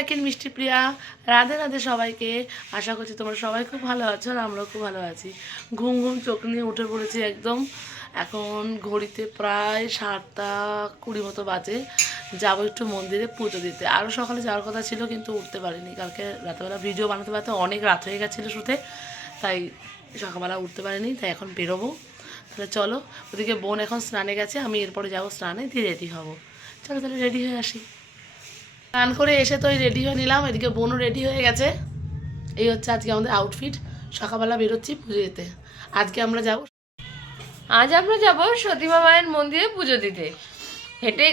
লাকির মিষ্টি প্রিয়া, রাধে রাধে সবাইকে। আশা করছি তোমরা সবাই খুব ভালো আছো আর আমরাও খুব ভালো আছি। ঘুম ঘুম চোখ নিয়ে উঠে পড়েছি একদম। এখন ঘড়িতে প্রায় 7:20 মতো বাজে। যাবো একটু মন্দিরে পুজো দিতে। আরও সকালে যাওয়ার কথা ছিল কিন্তু উঠতে পারিনি, কালকে রাতেবেলা ভিডিও বানাতে বানাতে অনেক রাত হয়ে গেছিলো শুতে, তাই সকালবেলা উঠতে পারিনি। তাই এখন বেরোবো। তাহলে চলো, ওদিকে বোন এখন স্নানে গেছে, আমি এরপরে যাবো স্নানে, দিয়ে রেডি হবো। চলো তাহলে রেডি হয়ে আসি। স্নান করে এসে তো রেডি হয়ে নিলাম, এদিকে বোনও রেডি হয়ে গেছে। এই হচ্ছে আজকে আমাদের আউটফিট। সকালবেলা বেরোচ্ছি পুজো দিতে। আজ আমরা যাব সতীমা মায়ের মন্দিরে পুজো দিতে। হেঁটে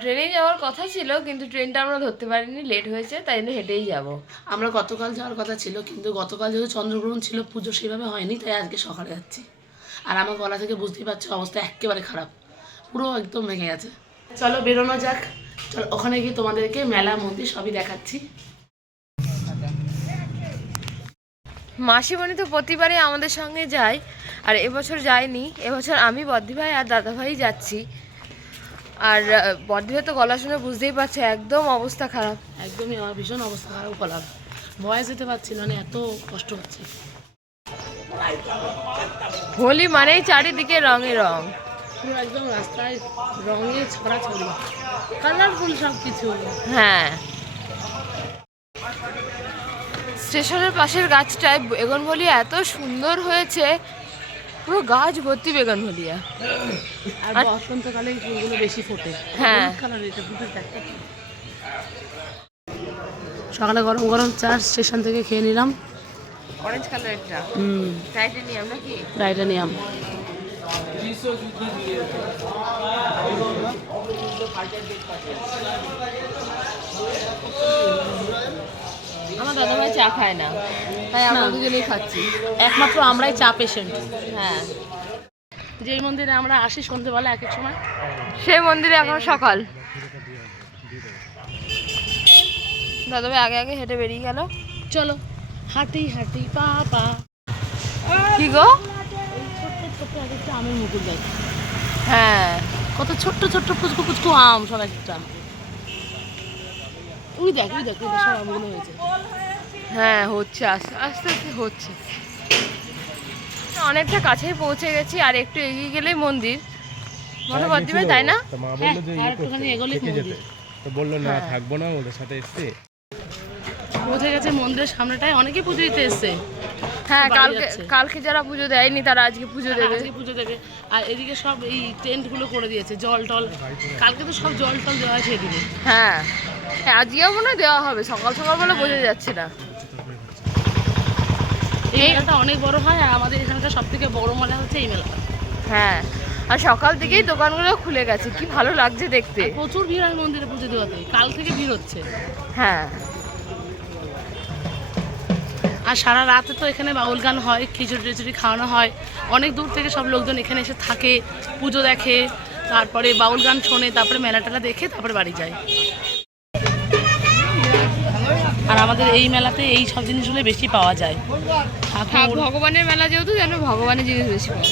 ট্রেনে যাওয়ার কথা ছিল, কিন্তু ট্রেনটা আমরা ধরতে পারিনি, লেট হয়েছে, তাই জন্য হেঁটেই যাব। আমরা গতকাল যাওয়ার কথা ছিল, কিন্তু গতকাল যেহেতু চন্দ্রগ্রহণ ছিল, পুজো সেভাবে হয়নি, তাই আজকে সকালে যাচ্ছি। আর আমার গলা থেকে বুঝতেই পারছো অবস্থা একেবারে খারাপ, পুরো একদম ভেঙে গেছে। চলো বেরোনো যাক। চলো ওখানে গিয়ে তোমাদেরকে মেলা মন্দির সবই দেখাচ্ছি। মাসিমণি তো প্রতিবারই আমাদের সঙ্গে যায়, আর এবছর যায়নি। এবছর আমি, বদ্দিভাই আর দাদাভাই যাচ্ছি। আর বদ্দিভাই তো গলা শুনে বুঝতেই পারছে একদম অবস্থা খারাপ। একদমই আমার ভীষণ অবস্থা খারাপ, গলার ভয়ে যেতে পারছি না, এত কষ্ট হচ্ছে। হোলি মানেই চারিদিকে রঙে রং, পুরো একদম রাস্তায় রঙে ছড়াছড়ি, কালারফুল সব কিছু। হ্যাঁ, স্টেশনের পাশের গাছটায় বেগুনভলিয়া এত সুন্দর হয়েছে, পুরো গাছ ভর্তি বেগুনভলিয়া। আর বসন্তকালে এই ফুলগুলো বেশি ফোটে। হ্যাঁ, সকালে গরম গরম চা স্টেশন থেকে খেয়ে নিলাম, অরেঞ্জ কালারটা। টাইটানিয়াম নাকি? টাইটানিয়াম। আমার দাদাভাই চা খায় না, তাই আমরা দুজনেই খাচ্ছি। একমাত্র আমরাই চা পেশেন্ট। হ্যাঁ, যেই মন্দিরে আমরা আসি সন্ধ্যেবেলা এক এক সময়, সেই মন্দিরে এখন সকাল। দাদাভাই আগে আগে হেঁটে বেরিয়ে গেল। চলো হাঁটি হাঁটি পা পা। কি গো? ছোট্ট ছোট্ট এক একটা আমের মুকুল দেখ। হ্যাঁ, কত ছোট্ট ছোট্ট কুচকু কুচকু আম, সব একটা। ওই দেখ ওই দেখ ওই দেখ, সব আমগুলো হয়েছে। হ্যাঁ হচ্ছে, আস্তে আস্তে আস্তে হচ্ছে। অনেকটা কাছেই পৌঁছে গেছি, আর একটু এগিয়ে গেলেই মন্দির। মনে বদ্দিভাই, তাই না? একটুখানি এগোলেই মন্দির। তো বললো না থাকবো না, ওদের সাথে এসছে। পৌঁছে গেছে মন্দিরের সামনেটায়, অনেকেই পুজো দিতে এসছে। হ্যাঁ, কালকে যারা পুজো দেয়নি তারা আজকে পুজো দেবে। পুজো দেবে। আর এদিকে সব এই টেন্টগুলো করে দিয়েছে, জল টল। কালকে তো সব জল টল দেওয়া হয়েছে এদিকে। হ্যাঁ, আজকেও মনে হয় দেওয়া হবে, সকাল সকাল বলে বোঝা যাচ্ছে না। এই মেলাটা অনেক বড় হয়, আর আমাদের এখানকার সব থেকে বড় মেলা হচ্ছে এই মেলাটা। হ্যাঁ, আর সকাল থেকেই দোকানগুলো খুলে গেছে, কি ভালো লাগছে দেখতে। প্রচুর ভিড় হয় মন্দিরে পুজো দেওয়াতে, কাল থেকে ভিড় হচ্ছে। হ্যাঁ, আর সারা রাতে তো এখানে বাউল গান হয়, খিচুড়ি টিচুড়ি খাওয়ানো হয়। অনেক দূর থেকে সব লোকজন এখানে এসে থাকে, পুজো দেখে, তারপরে বাউল গান শোনে, তারপরে মেলা টেলা দেখে তারপরে বাড়ি যায়। আর আমাদের এই মেলাতে এই সব জিনিসগুলো বেশি পাওয়া যায়। ভগবানের মেলা যেহেতু, যেন ভগবানের জিনিস বেশি পাওয়া।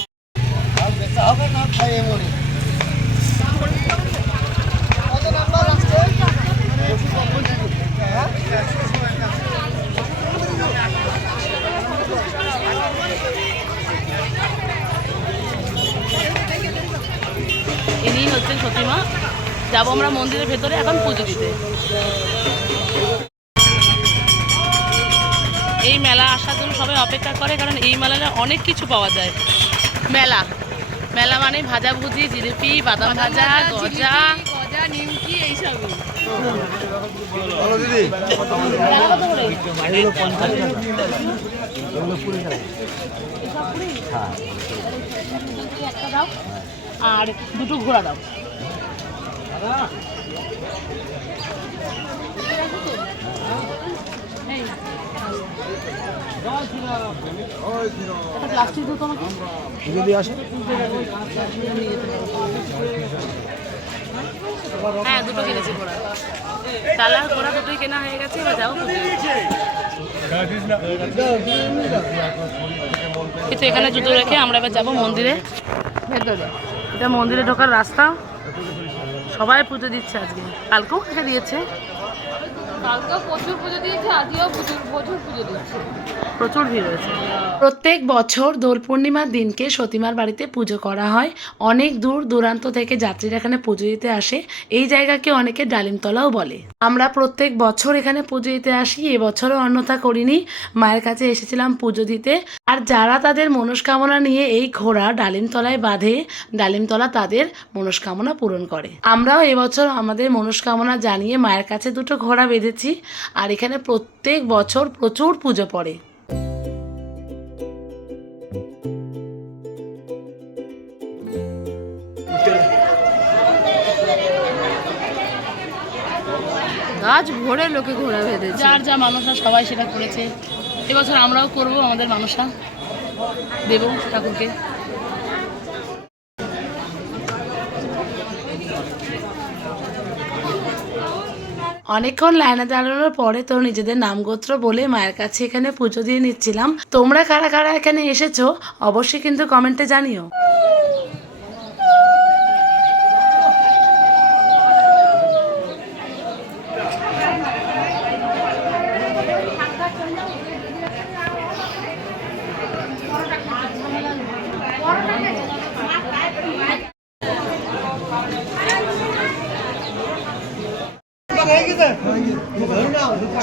ইনি হচ্ছেন সতীমা। যাবো আমরা মন্দিরের ভেতরে এখন পুজো দিতে। এই মেলা আসার জন্য সবাই অপেক্ষা করে, কারণ এই মেলায় অনেক কিছু পাওয়া যায়। মেলা মেলা মানে ভাজাভুজি, জিলিপি, বাদাম ভাজা, গজা, নিমকি, এইসবই। একটা দাও আর দুটো ঘোড়া দাও। প্লাস্টিক দুটো আমাকে যদি আসে। হ্যাঁ, দুটো কিনেছি ঘোড়া। তালা ঘোড়া দুটোই কেনা হয়ে গেছে। এবার যাও কিন্তু এখানে জুতো রেখে আমরা এবার যাবো মন্দিরে ভেতরে। এটা মন্দিরে ঢোকার রাস্তা। সবাই পুজো দিচ্ছে আজকে, কালকেও রেখে দিয়েছে। কালকেও প্রচুর পুজো দিয়েছে, আজকেও প্রচুর প্রচুর পুজো দিচ্ছে। প্রচুর ভিড় হয়েছে। প্রত্যেক বছর দোল পূর্ণিমার দিনকে সতীমার বাড়িতে পুজো করা হয়। অনেক দূর দূরান্ত থেকে যাত্রীরা এখানে পুজো দিতে আসে। এই জায়গাকে অনেকে ডালিমতলাও বলে। আমরা প্রত্যেক বছর এখানে পুজো দিতে আসি, এবছরও অন্যথা করিনি। মায়ের কাছে এসেছিলাম পুজো দিতে। আর যারা তাদের মনস্কামনা নিয়ে এই ঘোড়া ডালিমতলায় বাঁধে, ডালিমতলা তাদের মনস্কামনা পূরণ করে। আমরাও এবছর আমাদের মনস্কামনা জানিয়ে মায়ের কাছে দুটো ঘোড়া বেঁধেছি। আর এখানে প্রত্যেক বছর প্রচুর পুজো পড়ে। গাছ ভরে লোকে ঘোড়া বেঁধেছে। যার যা মানসা সবাই সেটা করেছে। এবছর আমরাও করব আমাদের মানসা, দেব ঠাকুরকে। অনেকক্ষণ লাইনে দাঁড়ানোর পরে তো নিজেদের নামগোত্র বলে মায়ের কাছে এখানে পুজো দিয়ে নিচ্ছিলাম। তোমরা কারা কারা এখানে এসেছো অবশ্যই কিন্তু কমেন্টে জানিও।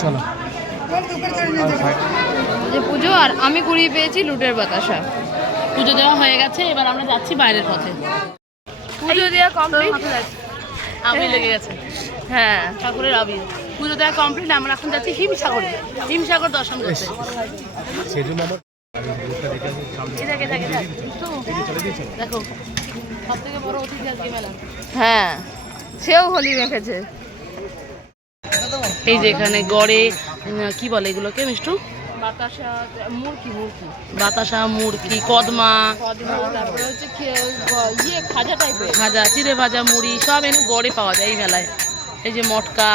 চলো। যে পুজো, আর আমি কুড়িয়ে পেয়েছি লুটের বাতাসা। পুজো দেওয়া হয়ে গেছে, এবার আমরা যাচ্ছি বাইরের পথে। পুজো দেওয়া কমপ্লিট। আবির লেগে গেছে। হ্যাঁ, ঠাকুরের আবির। পুজো দেওয়া কমপ্লিট, আমরা এখন যাচ্ছি হিমসাগরে। হিমসাগর দর্শন করতে। সেজন্য আমার গ্রুপটা দেখে আমি সামনে তো দেখো, সব থেকে বড় অতিথি আজকে মেলা। হ্যাঁ, সেও হোলি রেখেছে। এই যে এখানে গড়ে কি বলে এগুলোকে মিষ্টু? বাতাসা, মুরকি মুরকি, বাতাসা, মুরকি, কদমা, তারপরে হচ্ছে খাজা টাইপের, ভাজা, চিড়ে ভাজা, মুড়ি সব এনে গড়ে পাওয়া যায় এই মেলায়। এই যে মটকা।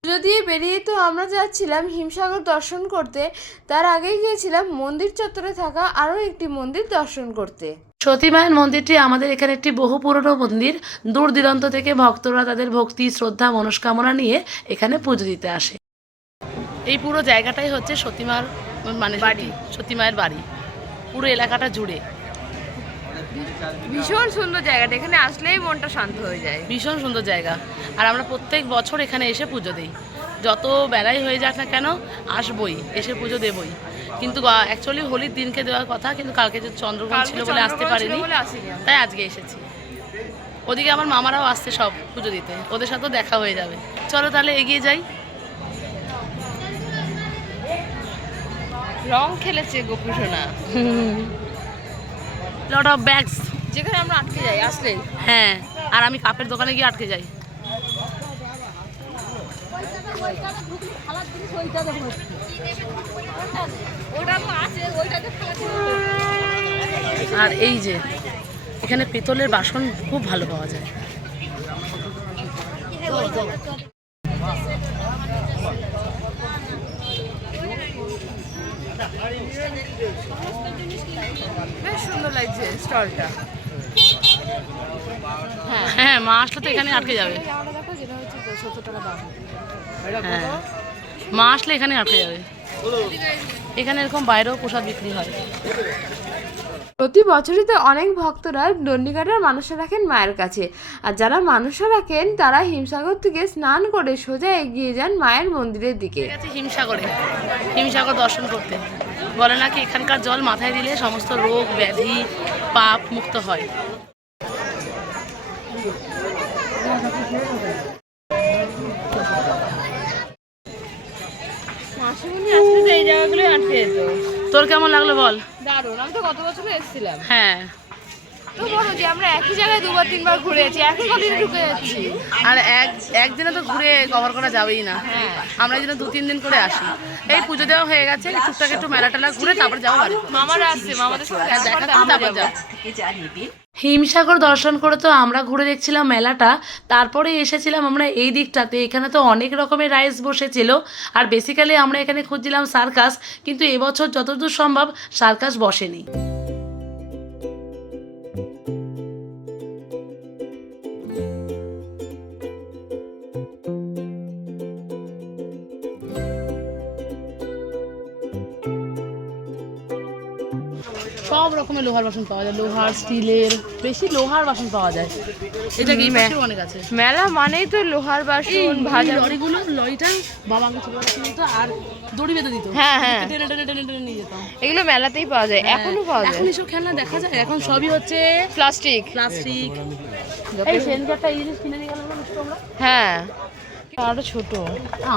পুজো দিয়ে বেরিয়ে তো আমরা যাচ্ছিলাম হিমসাগর দর্শন করতে। তার আগেই গিয়েছিলাম মন্দির চত্বরে থাকা আরও একটি মন্দির দর্শন করতে। সতী মায়ের মন্দিরটি আমাদের এখানে একটি বহু পুরনো মন্দির। দূর দূরান্ত থেকে ভক্তরা তাদের ভক্তি, শ্রদ্ধা, মনস্কামনা নিয়ে এখানে পুজো দিতে আসে। এই পুরো জায়গাটাই হচ্ছে সতীমার মানে বাড়ি, সতী মায়ের বাড়ি পুরো এলাকাটা জুড়ে। ভীষণ সুন্দর জায়গাটা, এখানে আসলেই মনটা শান্ত হয়ে যায়। ভীষণ সুন্দর জায়গা। আর আমরা প্রত্যেক বছর এখানে এসে পুজো দিই। যত বেলাই হয়ে যাক না কেন আসবই, এসে পুজো দেবই। কিন্তু অ্যাকচুয়ালি হোলির দিনকে দেওয়ার কথা, কিন্তু কালকে যে চন্দ্রগ্রহণ ছিল বলে আসতে পারিনি, তাই আজকে এসেছি। ওদিকে আমার মামারাও আসছে সব পুজো দিতে, ওদের সাথেও দেখা হয়ে যাবে। চলো তাহলে এগিয়ে যাই। রং খেলেছে গোপুসোনা। লট অফ ব্যাগস, যেখানে আমরা আটকে যাই আসলেই। হ্যাঁ, আর আমি কাপের দোকানে গিয়ে আটকে যাই। আর এই যে এখানে পিতলের বাসন খুব ভালো পাওয়া যায়। বেশ সুন্দর লাগছে স্টলটা। হ্যাঁ, মা আসলে তো এখানে আটকে যাবে। হ্যাঁ, মা আসলে এখানে আটকে যাবে। এখানে এরকম বাইরেও প্রসাদ বিক্রি হয়। প্রতি বছরই তো অনেক ভক্তরা দণ্ডিঘাটের মানসা রাখেন মায়ের কাছে। আর যারা মানসা রাখেন তারা হিমসাগর থেকে স্নান করে সোজা এগিয়ে যান মায়ের মন্দিরের দিকে। ঠিক আছে, হিমসাগরে হিমসাগর দর্শন করতে বলে নাকি এখানকার জল মাথায় দিলে সমস্ত রোগ ব্যাধি পাপ মুক্ত হয়। মাসিমণি আসলে তো এই জায়গাগুলোই আটকে যেত। তোর কেমন লাগলো বল? দারুণ, আমি তো গত বছরও এসেছিলাম। হ্যাঁ, তো বলো যে আমরা একই জায়গায় দুবার তিনবার ঘুরেছি, একই গলিতে ঢুকে যাচ্ছি। আর একদিনে তো ঘুরে কভার করা যাবেই না। হ্যাঁ, আমরা এই জন্য 2-3 দিন করে আসি। এই পুজো দেওয়া হয়ে গেছে, টুকটাক একটু মেলা টেলা ঘুরে তারপর যাবো বাড়ি। মামারা আসছে, মামাদের সাথে দেখা করতে তারপর যাবো। হিমসাগর দর্শন করে তো আমরা ঘুরে দেখছিলাম মেলাটা। তারপরে এসেছিলাম আমরা এই দিকটাতে। এখানে তো অনেক রকমের রাইডস বসেছিল। আর বেসিক্যালি আমরা এখানে খুঁজছিলাম সার্কাস, কিন্তু এবছর যতদূর সম্ভব সার্কাস বসেনি। সব রকমের লোহার বাসন পাওয়া যায়, লোহার, স্টিলের, বেশি লোহার বাসন পাওয়া যায়। এটা কি পাশেও অনেক আছে। মেলা মানেই তো লোহার বাসন, ভাজা লরিগুলো, লরিটা বাবাকে ছোটবেলা কিনতো আর দড়ি বেঁধে দিত, হ্যাঁ হ্যাঁ, টেনে টেনে টেনে টেনে নিয়ে যেতাম। এগুলো মেলাতেই পাওয়া যায়, এখনো পাওয়া যায়। এখন এসব খেলনা দেখা যায়, এখন সবই হচ্ছে প্লাস্টিক। প্লাস্টিক। এই সেন্টারটা এই জিনিস কিনে নিয়ে গেলাম না মিষ্টি আমরা। হ্যাঁ, আরো ছোট।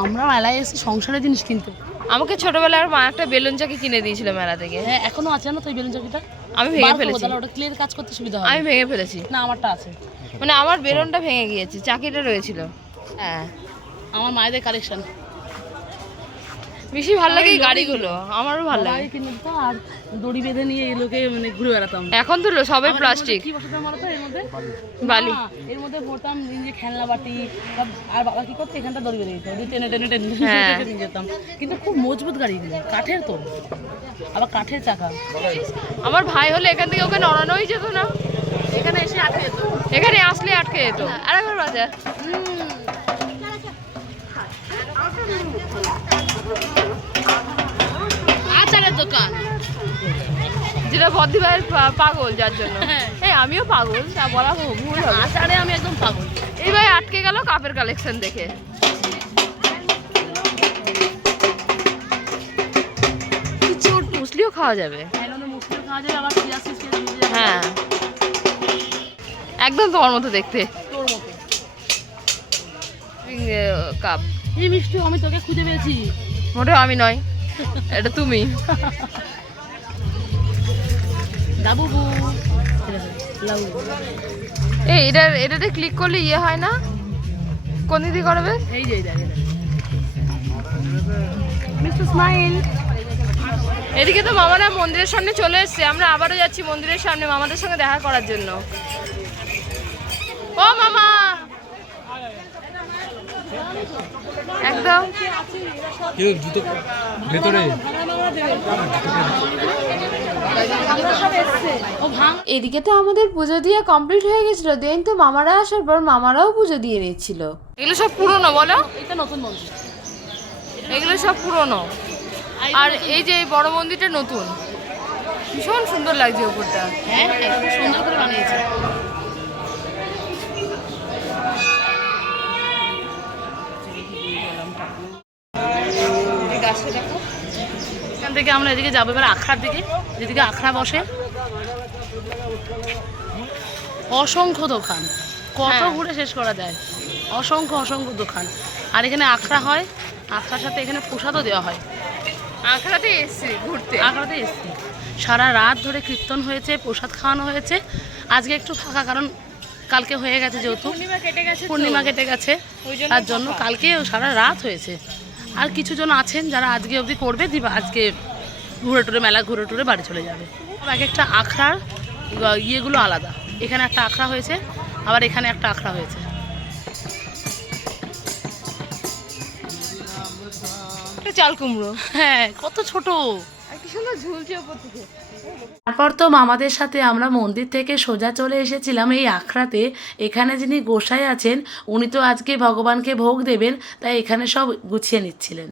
আমরা মেলায় এসে সংসারের জিনিস কিনতে। আমাকে ছোটবেলায় মা একটা বেলুন চাকি কিনে দিয়েছিল মেলা থেকে। হ্যাঁ, এখনো আছে না তো এই বেলুন চাকিটা? আমি ভেঙে ফেলেছি। ওটা ক্লিয়ার কাজ করতে সুবিধা হয়। আমি ভেঙে ফেলেছি। না, আমারটা আছে। মানে আমার বেলুনটা ভেঙে গিয়েছে, চাকিটা রয়েছিল। হ্যাঁ, আমার মায়েদের কালেকশন। বেশি ভালো লাগে এই গাড়িগুলো, আমারও ভালো লাগে। গাড়ি কিনে দিত আর দড়ি বেঁধে নিয়ে এই লোকে মানে ঘুরে বেড়াতাম। এখন তো সবাই প্লাস্টিক। কি বসাতাম বলো তো এর মধ্যে? বালি। না, এর মধ্যে ভরতাম এই যে খেলনা বাটি। আর বাবা কি করতো, এখানটা দড়ি বেঁধে দিত, টেনে টেনে টেনে হ্যাঁ। নিয়ে যেতাম। কিন্তু খুব মজবুত গাড়িগুলো, কাঠের তো, আবার কাঠের চাকা। আমার ভাই হলে এখান থেকে ওকে নড়ানোই যেত না, এখানে এসে আটকে যেত। এখানে আসলে আটকে যেত। আরেকবার বাজা। আচারের দোকান, যেটা বদ্দি ভাইয়ের পাগল, যার জন্য। হ্যাঁ। এই আমিও পাগল, তা বলা ভুল হবে। আচারে আমি একদম পাগল। এই ভাই আটকে গেল কাপের কালেকশন দেখে। ছোট মুসলিও খাওয়া যাবে। মুসলিম খাওয়া যাবে, আবার পিঁয়াজ টিয়াজ দিয়ে দেওয়া হ্যাঁ, একদম তোমার মতো দেখতে। তোর মতো। কাপ। এই মিষ্টি, আমি তোকে খুঁজে পেয়েছি। মোটেও আমি নয়, এটা তুমি। দাবুবু। এই এটাতে ক্লিক করলে ইয়ে হয় না? কোন দিদি করবে? এই যে মিস্টার স্মাইল। এদিকে তো মামারা মন্দিরের সামনে চলে এসছে, আমরা আবারও যাচ্ছি মন্দিরের সামনে মামাদের সঙ্গে দেখা করার জন্য। ও মামা, একদম জুতো ভেতরে। এদিকে তো আমাদের পুজো দিয়ে কমপ্লিট হয়ে গেছিল, দেন তো মামারা আসার পর মামারাও পুজো দিয়ে নিচ্ছিল। এগুলো সব পুরনো বলো? এটা নতুন মন্দির, এগুলো সব পুরনো। আর এই যে এই বড় মন্দিরটা নতুন, ভীষণ সুন্দর লাগছে উপরটা। হ্যাঁ খুব সুন্দর করে বানিয়েছে। এখান থেকে আমরা এদিকে যাবো এবার আখড়ার দিকে, যেদিকে আখড়া বসে। অসংখ্য দোকান, কত ঘুরে শেষ করা যায়। অসংখ্য অসংখ্য দোকান। আর এখানে আখড়া হয়, আখড়ার সাথে এখানে প্রসাদও দেওয়া হয়। আখড়াতে এসছি ঘুরতে, আখড়াতে এসছি। সারা রাত ধরে কীর্তন হয়েছে, প্রসাদ খাওয়ানো হয়েছে। আজকে একটু ফাঁকা, কারণ কালকে হয়ে গেছে, যেহেতু পূর্ণিমা কেটে গেছে, তার জন্য কালকে সারা রাত হয়েছে। আর কিছু জন আছেন যারা আজকে অবধি করবে, দিবা আজকে ঘুরে টুরে মেলা ঘুরে টুরে বাড়ি চলে যাবে। এক একটা আখড়ার ইয়েগুলো আলাদা। এখানে একটা আখড়া হয়েছে, আবার এখানে একটা আখড়া হয়েছে। চাল কুমড়ো, হ্যাঁ কত ছোট, কি সুন্দর ঝুলছে উপর থেকে। তারপর তো মামাদের সাথে আমরা মন্দির থেকে সোজা চলে এসেছিলাম এই আখড়াতে। এখানে যিনি গোসাই আছেন উনি তো আজকে ভগবানকে ভোগ দেবেন, তাই এখানে সব গুছিয়ে নিচ্ছিলেন।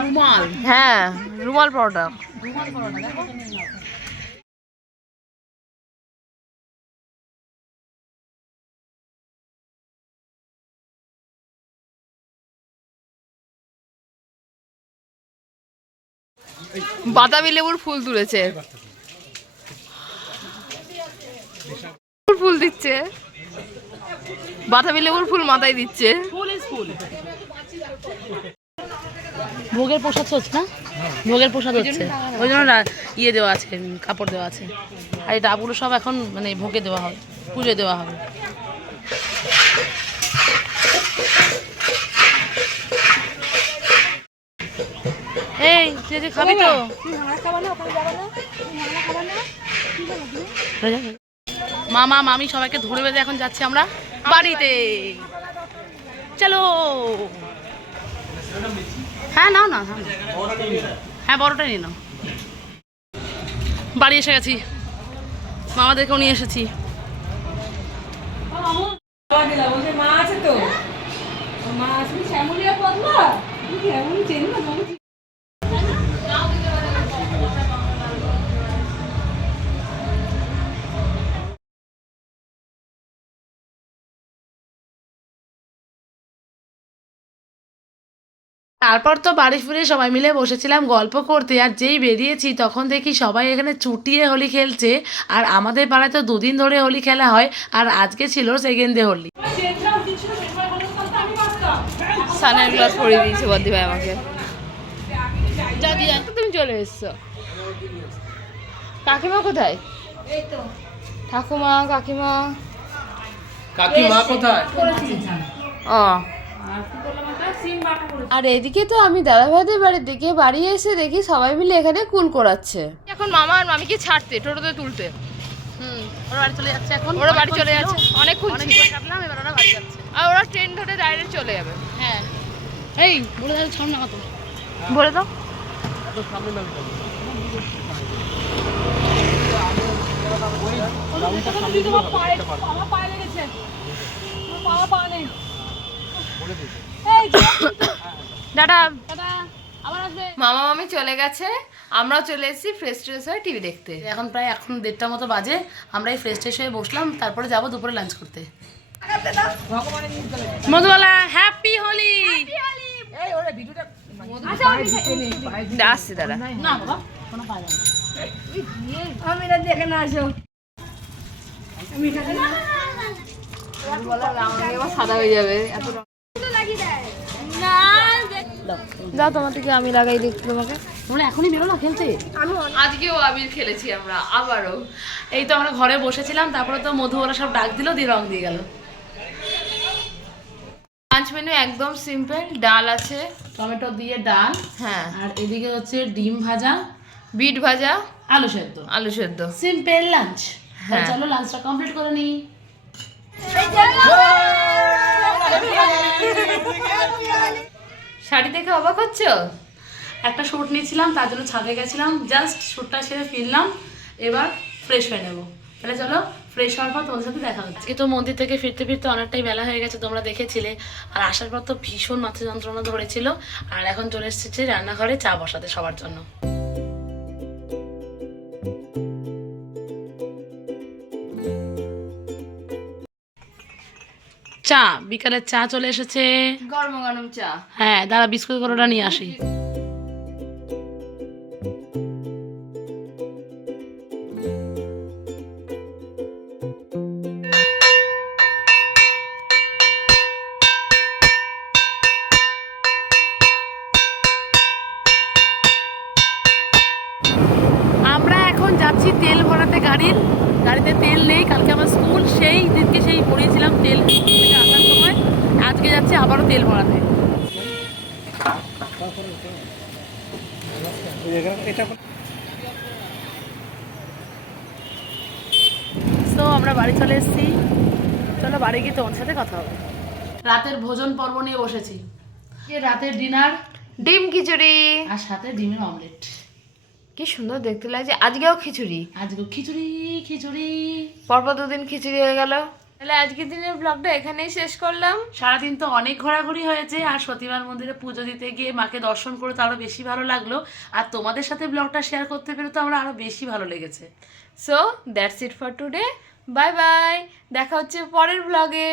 রুমাল, হ্যাঁ রুমাল পরোটা। বাতাবি লেবুর ফুল তুলেছে, ফুল দিচ্ছে, বাতাবি লেবুর ফুল মাথায় দিচ্ছে। ভোগের প্রসাদ হচ্ছে না, ভোগের প্রসাদ হচ্ছে, ওই জন্য ইয়ে দেওয়া আছে, কাপড় দেওয়া আছে। আর এই ডাবগুলো সব এখন মানে ভোগে দেওয়া হবে, পুজো দেওয়া হবে। এই তুই যে খাবি তো, মামা মামি সবাইকে ধরে বেঁধে এখন যাচ্ছি আমরা বাড়িতে। চলো। হ্যাঁ নাও না, হ্যাঁ বড়টাই নিয়ে নাও। বাড়ি এসে গেছি, মামাদেরকেও নিয়ে এসেছি। মা আছে তো, মা আছে শ্যামলিয়া পদলা, এমন চেন না। তারপর তো বাড়ি ফিরে সবাই মিলে বসেছিলাম গল্প করতে, আর যেই বেরিয়েছি তখন দেখি সবাই এখানে চুটিয়ে হোলি খেলছে। আর আমাদের পাড়ায় তো 2 দিন ধরে হোলি খেলা হয়, আর আজকে ছিল সেকেন্ড ডে হোলি। সানের গ্লাস পরিয়ে দিয়েছে বদ্দি ভাই আমাকে। তুমি চলে এসছো। কাকিমা কোথায়? ঠাকুমা কাকিমা কাকিমা কোথায়? ও আর এদিকে তো আমি দাদা ভাইদের বাড়ির দিকে বাড়ি এসে দেখি সবাই মিলে এখানে কুল করাচ্ছে। এখন মামা আর মামিকে ছাড়তে টোটোতে তুলতে। ওরা বাড়ি চলে যাচ্ছে এখন। ওরা বাড়ি চলে যাচ্ছে, অনেকক্ষণ ছিল। এবার ওরা বাড়ি যাচ্ছে। আর ওরা ট্রেন ধরে ডাইরেক্ট চলে যাবে। হ্যাঁ এই বলে দাও সামনে কত বলে দাও। টাটা। মামা মামি চলে গেছে, আমরাও চলে এসেছি ফ্রেশ ট্রেশ হয়ে টিভি দেখতে। এখন প্রায় 1:30টার মতো বাজে। আমরা এই ফ্রেশ ট্রেশ হয়ে বসলাম, তারপরে যাবো দুপুরে লাঞ্চ করতে। মধুবালা হ্যাপি হোলি। আসছি দাদা। না বাবা কোনো পাওয়া যাবে না। সাদা হয়ে যাবে এত। যাও তোমার থেকে আমি লাগাই দেখছি তোমাকে। তোমরা এখনই বেরোলো খেলতে? আজকেও আবির খেলেছি আমরা আবারও। এই তো আমরা ঘরে বসেছিলাম, তারপরে তো মধু ওরা সব ডাক দিল, দিয়ে রং দিয়ে গেল। লাঞ্চ মেনু একদম সিম্পল, ডাল আছে, টমেটো দিয়ে ডাল, হ্যাঁ, আর এদিকে হচ্ছে ডিম ভাজা, বিট ভাজা, আলু সেদ্ধ, আলু সেদ্ধ। Simple lunch. হ্যাঁ। চলো লাঞ্চটা কমপ্লিট করে নিই। শাড়ি দেখে অবাক হচ্ছো? একটা শ্যুট নিয়েছিলাম, তার জন্য ছাদে গেছিলাম, জাস্ট শ্যুটটা সেরে ফিরলাম। এবার ফ্রেশ হয়ে নেবো। তাহলে চলো ফ্রেশ হওয়ার পর তোমাদের সাথে দেখা হচ্ছে। আজকে তো মন্দির থেকে ফিরতে ফিরতে অনেকটাই বেলা হয়ে গেছে, তোমরা দেখেছিলে। আর আসার পর তো ভীষণ মাথা যন্ত্রণা ধরেছিল। আর এখন চলে এসেছে রান্নাঘরে চা বসাতে সবার জন্য। চা, বিকালের চা চলে এসেছে। গরম গরম চা। হ্যাঁ দাদা বিস্কুট করাটা নিয়ে আসি। আমরা এখন যাচ্ছি তেল ভরাতে গাড়ির। গাড়িতে তেল নেই, কালকে আমার স্কুল, সেই দিনকে সেই ভরিয়েছিলাম তেল থেকে আসার সময়। আজকে যাচ্ছি আবারও তেল ভরাতে। তো আমরা বাড়ি চলে এসেছি, চলো বাড়ি গিয়ে তোমার সাথে কথা হবে। রাতের ভোজন পর্ব নিয়ে বসেছি। রাতের ডিনার ডিম খিচুড়ি আর সাথে ডিমের অমলেট। কি সুন্দর দেখতে লাগছে। আজকেও খিচুড়ি, আজকে খিচুড়ি খিচুড়ি। পরপর 2 দিন খিচুড়ি হয়ে গেল। তাহলে আজকের দিনের ব্লগটা এখানেই শেষ করলাম। সারাদিন তো অনেক ঘোরাঘুরি হয়েছে, আর সতীমার মন্দিরে পুজো দিতে গিয়ে মাকে দর্শন করে তো আরো বেশি ভালো লাগলো। আর তোমাদের সাথে ব্লগটা শেয়ার করতে পেরে তো আমরা আরো বেশি ভালো লেগেছে। So that's it for today. Bye bye, দেখা হচ্ছে পরের ব্লগে।